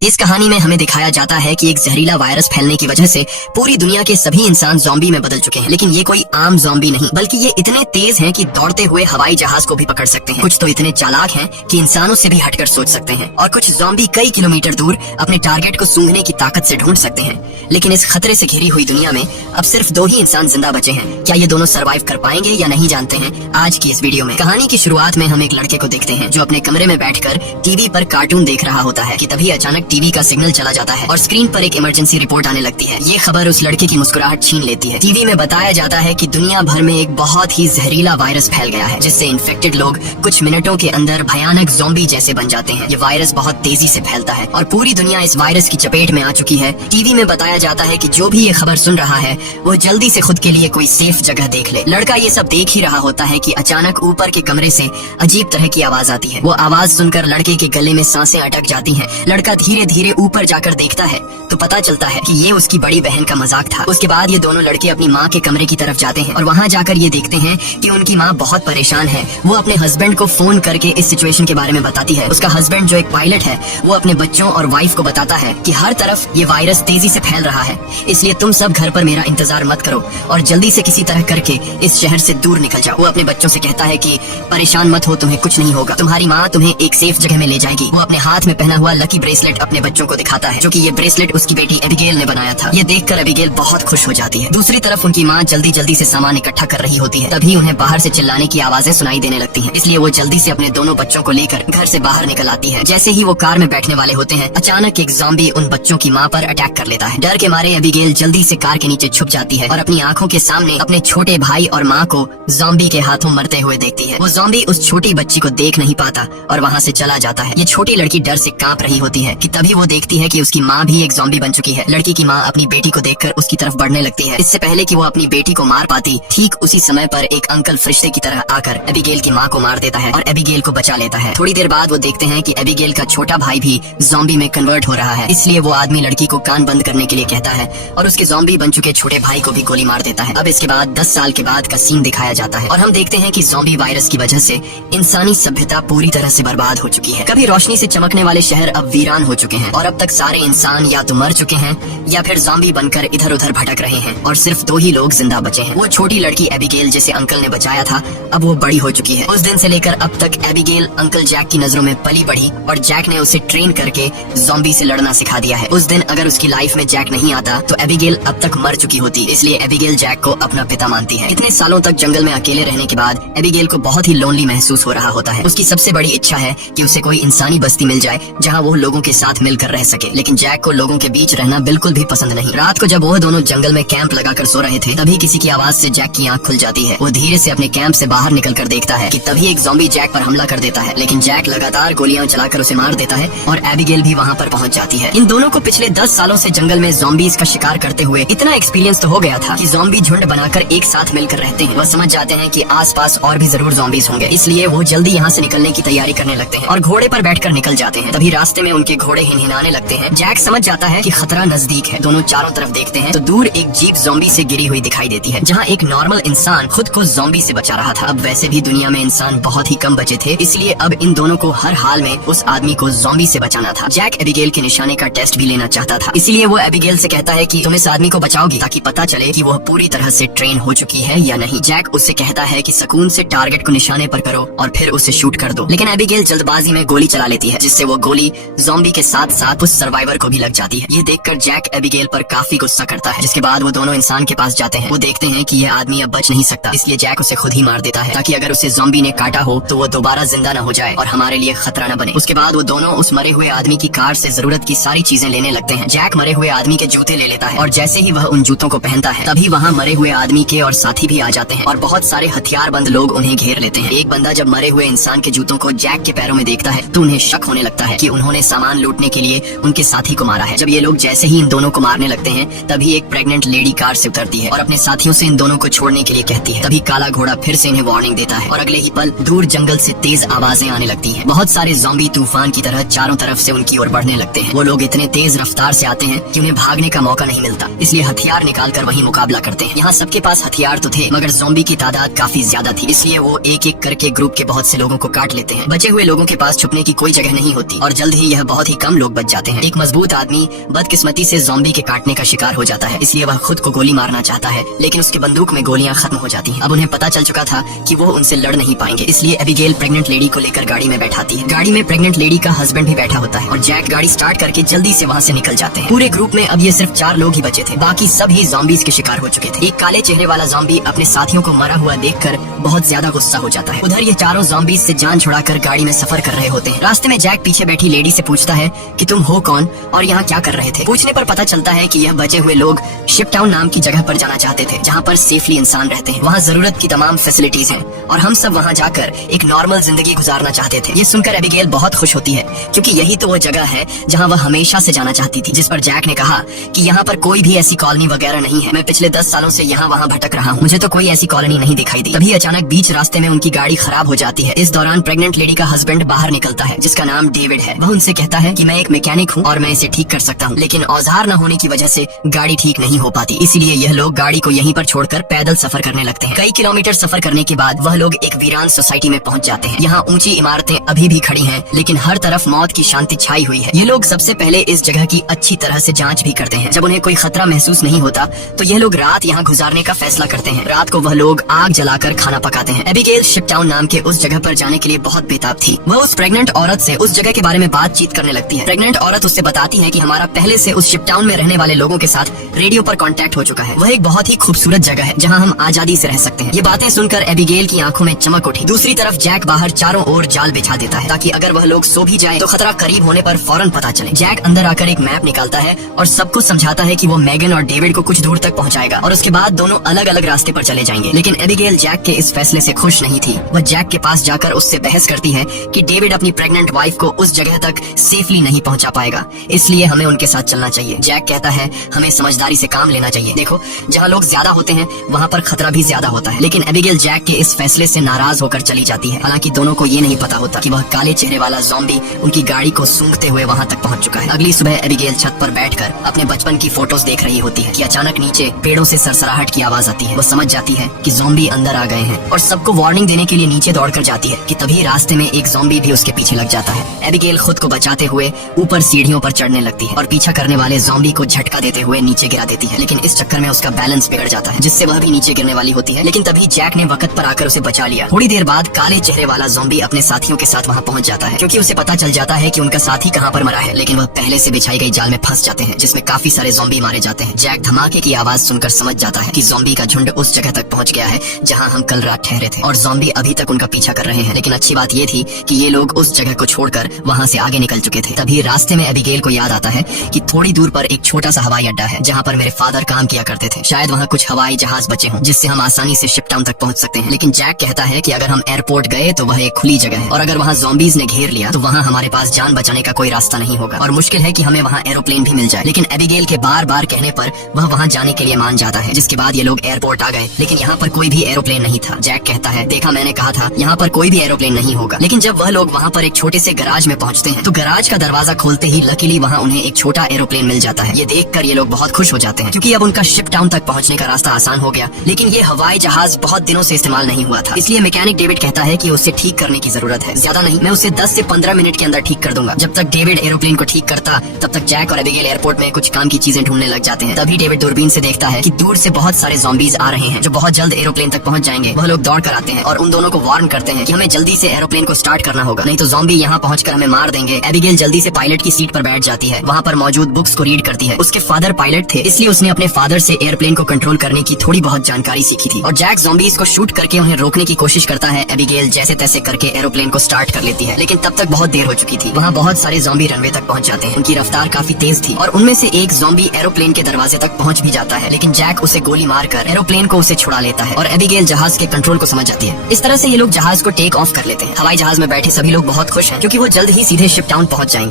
इस कहानी में हमें दिखाया जाता है कि एक जहरीला वायरस फैलने की वजह से पूरी दुनिया के सभी इंसान ज़ॉम्बी में बदल चुके हैं। लेकिन ये कोई आम ज़ॉम्बी नहीं, बल्कि ये इतने तेज हैं कि दौड़ते हुए हवाई जहाज को भी पकड़ सकते हैं। कुछ तो इतने चालाक हैं कि इंसानों से भी हटकर सोच सकते हैं, और कुछ ज़ॉम्बी कई किलोमीटर दूर अपने टारगेट को सूंघने की ताकत से ढूंढ सकते हैं। लेकिन इस खतरे से घिरी हुई दुनिया में अब सिर्फ 2 ही इंसान जिंदा बचे हैं। क्या ये दोनों सर्वाइव कर पाएंगे या नहीं, जानते हैं आज की इस वीडियो में। कहानी की शुरुआत में हम एक लड़के को देखते हैं जो अपने कमरे में बैठकर टीवी पर कार्टून देख रहा होता है कि तभी अचानक टीवी का सिग्नल चला जाता है और स्क्रीन पर एक इमरजेंसी रिपोर्ट आने लगती है। ये खबर उस लड़के की मुस्कुराहट छीन लेती है। टीवी में बताया जाता है कि दुनिया भर में एक बहुत ही जहरीला वायरस फैल गया है, जिससे इन्फेक्टेड लोग कुछ मिनटों के अंदर भयानक ज़ॉम्बी जैसे बन जाते हैं। ये वायरस बहुत तेजी से फैलता है और पूरी दुनिया इस वायरस की चपेट में आ चुकी है। टीवी में बताया जाता है कि जो भी ये खबर सुन रहा है वो जल्दी से खुद के लिए कोई सेफ जगह देख ले। लड़का ये सब देख ही रहा होता है कि अचानक ऊपर के कमरे से अजीब तरह की आवाज आती है। वो आवाज सुनकर लड़के के गले में सांसें अटक जाती हैं। लड़का धीरे धीरे ऊपर जाकर देखता है तो पता चलता है कि ये उसकी बड़ी बहन का मजाक था। उसके बाद ये दोनों लड़के अपनी माँ के कमरे की तरफ जाते हैं और वहाँ जाकर ये देखते हैं कि उनकी माँ बहुत परेशान है। वो अपने हस्बैंड को फोन करके इस सिचुएशन के बारे में बताती है। उसका हस्बैंड जो एक पायलट है वो अपने बच्चों और वाइफ को बताता है कि हर तरफ ये वायरस तेजी से फैल रहा है, इसलिए तुम सब घर पर मेरा इंतजार मत करो और जल्दी से किसी तरह करके इस शहर से दूर निकल जाओ। वो अपने बच्चों से कहता है कि परेशान मत हो, तुम्हें कुछ नहीं होगा, तुम्हारी माँ तुम्हें एक सेफ जगह में ले जाएगी। वो अपने हाथ में पहना हुआ लकी ब्रेसलेट अपने बच्चों को दिखाता है, जो कि ये ब्रेसलेट उसकी बेटी एबिगेल ने बनाया था। ये देखकर एबिगेल बहुत खुश हो जाती है। दूसरी तरफ उनकी माँ जल्दी जल्दी से सामान इकट्ठा कर रही होती है। तभी उन्हें बाहर से चिल्लाने की आवाजें सुनाई देने लगती हैं, इसलिए वो जल्दी से अपने दोनों बच्चों को लेकर घर से बाहर निकल आती है। जैसे ही वो कार में बैठने वाले होते हैं, अचानक एक ज़ॉम्बी उन बच्चों की माँ पर अटैक कर लेता है। डर के मारे एबिगेल जल्दी से कार के नीचे छुप जाती है और अपनी आंखों के सामने अपने छोटे भाई और माँ को ज़ॉम्बी के हाथों मरते हुए देखती है। वो ज़ॉम्बी उस छोटी बच्ची को देख नहीं पाता और वहाँ से चला जाता है। ये छोटी लड़की डर से कांप रही होती है कि तभी वो देखती है कि उसकी माँ भी एक ज़ॉम्बी बन चुकी है। लड़की की माँ अपनी बेटी को देखकर उसकी तरफ बढ़ने लगती है। इससे पहले कि वो अपनी बेटी को मार पाती, ठीक उसी समय पर एक अंकल फरिश्ते की तरह आकर एबिगेल की माँ को मार देता है और एबिगेल को बचा लेता है। थोड़ी देर बाद वो देखते हैं कि एबिगेल का छोटा भाई भी ज़ॉम्बी में कन्वर्ट हो रहा है, इसलिए वो आदमी लड़की को कान बंद करने के लिए कहता है और उसके ज़ॉम्बी बन चुके छोटे भाई को भी गोली मार देता है। अब इसके बाद 10 साल के बाद का सीन दिखाया जाता है और हम देखते हैं कि ज़ॉम्बी वायरस की वजह से इंसानी सभ्यता पूरी तरह से बर्बाद हो चुकी है। कभी रोशनी से चमकने वाले शहर अब वीरान हो चुके हैं और अब तक सारे इंसान या तो मर चुके हैं या फिर ज़ॉम्बी बनकर इधर उधर भटक रहे हैं और सिर्फ 2 ही लोग जिंदा बचे हैं। वो छोटी लड़की एबिगेल जिसे अंकल ने बचाया था, अब वो बड़ी हो चुकी है। उस दिन से लेकर अब तक एबिगेल अंकल जैक की नजरों में पली बढ़ी और जैक ने उसे ट्रेन करके ज़ॉम्बी से लड़ना सिखा दिया है। उस दिन अगर उसकी लाइफ में जैक नहीं आता तो एबिगेल अब तक मर चुकी होती, इसलिए एबिगेल जैक को अपना पिता मानती है। इतने सालों तक जंगल में अकेले रहने के बाद एबिगेल को बहुत ही लोनली महसूस हो रहा होता है। उसकी सबसे बड़ी इच्छा है कि उसे कोई इंसानी बस्ती मिल जाए जहाँ वो लोगों के साथ मिलकर रह सके, लेकिन जैक को लोगों के बीच रहना बिल्कुल भी पसंद नहीं। रात को जब वो दोनों जंगल में कैंप लगाकर सो रहे थे, तभी किसी की आवाज से जैक की आंख खुल जाती है। वो धीरे से अपने कैंप से बाहर निकलकर देखता है कि तभी एक ज़ॉम्बी जैक पर हमला कर देता है, लेकिन जैक लगातार गोलियां चलाकर उसे मार देता है और एबिगेल भी वहाँ पर पहुँच जाती है। इन दोनों को पिछले 10 सालों से जंगल में ज़ॉम्बीज का शिकार करते हुए इतना एक्सपीरियंस तो हो गया था कि ज़ॉम्बी झुंड बनाकर एक साथ मिलकर रहते हैं। वह समझ जाते हैं कि आसपास और भी जरूर ज़ॉम्बीज होंगे, इसलिए वो जल्दी यहाँ से निकलने की तैयारी करने लगते हैं और घोड़े पर बैठकर निकल जाते हैं। तभी रास्ते में उनके घोड़े हिनहिनाने लगते हैं। जैक समझ जाता है कि खतरा नजदीक है। दोनों चारों तरफ देखते हैं तो दूर एक जीप ज़ॉम्बी से गिरी हुई दिखाई देती है, जहाँ एक नॉर्मल इंसान खुद को ज़ॉम्बी से बचा रहा था। अब वैसे भी दुनिया में इंसान बहुत ही कम बचे थे, इसलिए अब इन दोनों को हर हाल में उस आदमी को ज़ॉम्बी से बचाना था। जैक एबिगेल के निशाने का टेस्ट भी लेना चाहता था, इसलिए वो एबिगेल से कहता है कि तुम इस आदमी को बचाओगी ताकि पता चले कि वह पूरी तरह से ट्रेन हो चुकी है या नहीं। जैक उससे कहता है कि सुकून से टारगेट को निशाने पर करो और फिर उसे शूट कर दो, लेकिन एबिगेल जल्दबाजी में गोली चला लेती है, जिससे वो गोली ज़ॉम्बी के साथ साथ उस सर्वाइवर को भी लग जाती है। ये देखकर जैक एबिगेल पर काफी गुस्सा करता है। जिसके बाद वो दोनों इंसान के पास जाते हैं। वो देखते हैं कि ये आदमी अब बच नहीं सकता, इसलिए जैक उसे खुद ही मार देता है ताकि अगर उसे ज़ॉम्बी ने काटा हो तो वो दोबारा जिंदा न हो जाए और हमारे लिए खतरा न बने। उसके बाद वो दोनों उस मरे हुए आदमी की कार से जरूरत की सारी चीजें लेने लगते हैं। जैक मरे हुए आदमी के जूते ले लेता है और जैसे ही वह उन जूतों को पहनता है, तभी वहाँ मरे हुए आदमी के और साथी भी आ जाते हैं और बहुत सारे हथियारबंद लोग उन्हें घेर लेते हैं। एक बंदा जब मरे हुए इंसान के जूतों को जैक के पैरों में देखता है तो उन्हें शक होने लगता है कि उन्होंने सामान लूटने के लिए उनके साथी को मारा है। जब ये लोग जैसे ही इन दोनों को मारने लगते हैं, तभी एक प्रेग्नेंट लेडी कार से उतरती है और अपने साथियों से इन दोनों को छोड़ने के लिए कहती है। तभी काला घोड़ा फिर से इन्हें वार्निंग देता है और अगले ही पल दूर जंगल से तेज आवाजें आने लगती हैं। बहुत सारे ज़ॉम्बी तूफान की तरह चारों तरफ से उनकी ओर बढ़ने लगते हैं। वो लोग इतने तेज रफ्तार से आते हैं कि उन्हें भागने का मौका नहीं मिलता, इसलिए हथियार निकालकर वही मुकाबला करते हैं। यहाँ सबके पास हथियार तो थे, मगर ज़ॉम्बी की तादाद काफी ज्यादा थी, इसलिए वो एक एक करके ग्रुप के बहुत से लोगों को काट लेते हैं। बचे हुए लोगों के पास छुपने की कोई जगह नहीं होती और जल्द ही यह बहुत ही कम कम लोग बच जाते हैं। एक मजबूत आदमी बदकिस्मती से ज़ॉम्बी के काटने का शिकार हो जाता है, इसलिए वह खुद को गोली मारना चाहता है, लेकिन उसकी बंदूक में गोलियां खत्म हो जाती हैं। अब उन्हें पता चल चुका था कि वो उनसे लड़ नहीं पाएंगे, इसलिए एबिगेल प्रेग्नेंट लेडी को लेकर गाड़ी में बैठाती है। गाड़ी में प्रेग्नेंट लेडी का हस्बैंड भी बैठा होता है और जैक गाड़ी स्टार्ट करके जल्दी से वहाँ से निकल जाते हैं। पूरे ग्रुप में अब ये सिर्फ 4 लोग ही बचे थे, बाकी सब ही ज़ॉम्बीज के शिकार हो चुके थे। एक काले चेहरे वाला ज़ॉम्बी अपने साथियों को मरा हुआ देखकर बहुत ज्यादा गुस्सा हो जाता है। उधर ये चारों ज़ॉम्बीज से जान छुड़ाकर गाड़ी में सफर कर रहे होते हैं। रास्ते में जैक पीछे बैठी लेडी से पूछता है कि तुम हो कौन और यहाँ क्या कर रहे थे। पूछने पर पता चलता है कि यह बचे हुए लोग शिपटाउन नाम की जगह पर जाना चाहते थे, जहाँ पर सेफली इंसान रहते हैं। वहाँ जरूरत की तमाम फैसिलिटीज हैं और हम सब वहाँ जाकर एक नॉर्मल जिंदगी गुजारना चाहते थे। ये सुनकर एबिगेल बहुत खुश होती है, क्योंकि यही तो वो जगह है जहाँ वह हमेशा से जाना चाहती थी। जिस पर जैक ने कहा कि यहाँ पर कोई भी ऐसी कॉलोनी वगैरह नहीं है। मैं पिछले 10 सालों से यहाँ वहाँ भटक रहा हूँ, मुझे तो कोई ऐसी कॉलोनी नहीं दिखाई दी। तभी अचानक बीच रास्ते में उनकी गाड़ी खराब हो जाती है। इस दौरान प्रेग्नेंट लेडी का हस्बैंड बाहर निकलता है, जिसका नाम डेविड है। वह उनसे कहता है कि मैं एक मैकेनिक हूँ और मैं इसे ठीक कर सकता हूँ, लेकिन औजार न होने की वजह से गाड़ी ठीक नहीं हो पाती। इसीलिए यह लोग गाड़ी को यहीं पर छोड़कर पैदल सफर करने लगते हैं। कई किलोमीटर सफर करने के बाद वह लोग एक वीरान सोसाइटी में पहुँच जाते हैं। यहाँ ऊंची इमारतें अभी भी खड़ी हैं, लेकिन हर तरफ मौत की शांति छाई हुई है। ये लोग सबसे पहले इस जगह की अच्छी तरह से जांच भी करते हैं। जब उन्हें कोई खतरा महसूस नहीं होता तो यह लोग रात यहाँ गुजारने का फैसला करते हैं। रात को वह लोग आग जलाकर खाना पकाते हैं। एबिगेल शिपटाउन नाम के उस जगह पर जाने के लिए बहुत बेताब थी। वह उस प्रेग्नेंट औरत से उस जगह के बारे में बातचीत करने लगती है। प्रेग्नेंट औरत उससे बताती है कि हमारा पहले से उस शिपटाउन में रहने वाले लोगों के साथ रेडियो पर कांटेक्ट हो चुका है। वह एक बहुत ही खूबसूरत जगह है जहां हम आजादी से रह सकते हैं। ये बातें सुनकर एबिगेल की आंखों में चमक उठी। दूसरी तरफ जैक बाहर चारों ओर जाल बिछा देता है, ताकि अगर वह लोग सो भी जाएं तो खतरा करीब होने पर फौरन पता चले। जैक अंदर आकर एक मैप निकालता है और सबको समझाता है कि वो मैगन और डेविड को कुछ दूर तक पहुंचाएगा और उसके बाद दोनों अलग अलग रास्ते पर चले जाएंगे। लेकिन एबिगेल जैक के इस फैसले से खुश नहीं थी। वह जैक के पास जाकर उससे बहस करती है कि डेविड अपनी प्रेग्नेंट वाइफ को उस जगह तक सेफली नहीं पहुंचा पाएगा, इसलिए हमें उनके साथ चलना चाहिए। जैक कहता है हमें समझदारी से काम लेना चाहिए। देखो, जहाँ लोग ज्यादा होते हैं वहाँ पर खतरा भी ज्यादा होता है। लेकिन एबिगेल जैक के इस फैसले से नाराज होकर चली जाती है। हालांकि दोनों को ये नहीं पता होता कि वह काले चेहरे वाला ज़ॉम्बी उनकी गाड़ी को सूंघते हुए वहाँ तक पहुँच चुका है। अगली सुबह एबिगेल छत पर बैठकर अपने बचपन की फोटोज देख रही होती है कि अचानक नीचे पेड़ों से सरसराहट की आवाज आती है। वो समझ जाती है कि ज़ॉम्बी अंदर आ गए हैं और सबको वार्निंग देने के लिए नीचे दौड़कर जाती है कि तभी रास्ते में एक ज़ॉम्बी भी उसके पीछे लग जाता है। एबिगेल खुद को बचाते हुए ऊपर सीढ़ियों पर चढ़ने लगती है और पीछा करने वाले ज़ॉम्बी को झटका देते हुए नीचे गिरा देती है। लेकिन इस चक्कर में उसका बैलेंस बिगड़ जाता है, जिससे वह भी नीचे गिरने वाली होती है। लेकिन तभी जैक ने वक्त पर आकर उसे बचा लिया। थोड़ी देर बाद काले चेहरे वाला ज़ॉम्बी अपने साथियों के साथ वहाँ पहुँच जाता है, क्योंकि उसे पता चल जाता है कि उनका साथी कहाँ पर मरा है। लेकिन वह पहले से बिछाई गई जाल में फंस जाते हैं, जिसमें काफी सारे ज़ॉम्बी मारे जाते हैं। जैक धमाके की आवाज सुनकर समझ जाता है कि ज़ॉम्बी का झुंड उस जगह तक पहुंच गया है जहां हम कल रात ठहरे थे और ज़ॉम्बी अभी तक उनका पीछा कर रहे हैं। लेकिन अच्छी बात ये थी कि ये लोग उस जगह को छोड़कर वहां से आगे निकल चुके थे। तभी रास्ते में एबिगेल को याद आता है कि थोड़ी दूर पर एक छोटा सा हवाई अड्डा है जहाँ पर मेरे फादर काम किया करते थे। शायद वहाँ कुछ हवाई जहाज बचे हों जिससे हम आसानी से शिपटाउन तक पहुँच सकते हैं। लेकिन जैक कहता है कि अगर हम एयरपोर्ट गए तो वह एक खुली जगह है और अगर वहाँ ज़ॉम्बीज ने घेर लिया तो वहाँ हमारे पास जान बचाने का कोई रास्ता नहीं होगा और मुश्किल है कि हमें वहाँ एरोप्लेन भी मिल जाए। लेकिन एबिगेल के बार बार कहने पर वह वहाँ जाने के लिए मान जाता है, जिसके बाद ये लोग एयरपोर्ट आ गए। लेकिन यहाँ पर कोई भी एरोप्लेन नहीं था। जैक कहता है देखा, मैंने कहा था यहाँ पर कोई भी एरोप्लेन नहीं होगा। लेकिन जब वह लोग वहाँ पर एक छोटे से गराज में पहुँचते हैं तो गराज का दरवाजा खोलते ही लकीली वहाँ उन्हें एक छोटा एरोप्लेन मिल जाता है। ये देखकर ये लोग बहुत खुश हो जाते हैं, क्योंकि अब उनका शिपटाउन तक पहुँचने का रास्ता आसान हो गया। लेकिन ये हवाई जहाज बहुत दिनों से इस्तेमाल नहीं हुआ था, इसलिए मैकेनिक डेविड कहता है कि उसे ठीक करने की जरूरत है। ज्यादा नहीं, मैं उसे 10 से 15 मिनट के अंदर ठीक कर दूंगा। जब तक डेविड एरोप्लेन को ठीक करता तब तक जैक और एबिगेल एयरपोर्ट में कुछ काम की चीजें ढूंढने लग जाते हैं। तभी डेविड दूरबीन से देखता है कि दूर से बहुत सारे ज़ॉम्बीज आ रहे हैं जो बहुत जल्द एरोप्लेन तक पहुंच जाएंगे। वह लोग दौड़ कर आते हैं और उन दोनों को वार्न करते हैं कि हमें जल्दी से एरोप्लेन को स्टार्ट करना होगा, नहीं तो ज़ॉम्बी यहाँ पहुंचकर हमें मार देंगे। एबिगेल जल्दी से पायलट की सीट पर बैठ जाती है। वहाँ पर मौजूद बुक्स को रीड करती है। उसके फादर पायलट थे, इसलिए उसने अपने फादर से एयरप्लेन को कंट्रोल करने की थोड़ी बहुत जानकारी सीखी थी। और जैक ज़ॉम्बीज को शूट करके उन्हें रोकने की कोशिश करता है। एबिगेल जैसे तैसे करके एरोप्लेन को स्टार्ट कर लेती है, लेकिन तब तक बहुत देर हो चुकी थी। वहाँ बहुत सारे ज़ॉम्बी रनवे तक पहुँच जाते हैं। उनकी रफ्तार काफी तेज थी और उनमें से एक ज़ॉम्बी एरोप्लेन के दरवाजे तक पहुँच भी जाता है। लेकिन जैक उसे गोली मारकर एरोप्लेन को उसे छुड़ा लेता है और एबिगेल जहाज के कंट्रोल को समझ जाती है। इस तरह से ये लोग जहाज को टेक ऑफ कर लेते हैं। हवाई जहाज में बैठे सभी लोग बहुत खुश हैं, क्योंकि वो जल्द ही सीधे शिपटाउन पहुंच जाएंगे।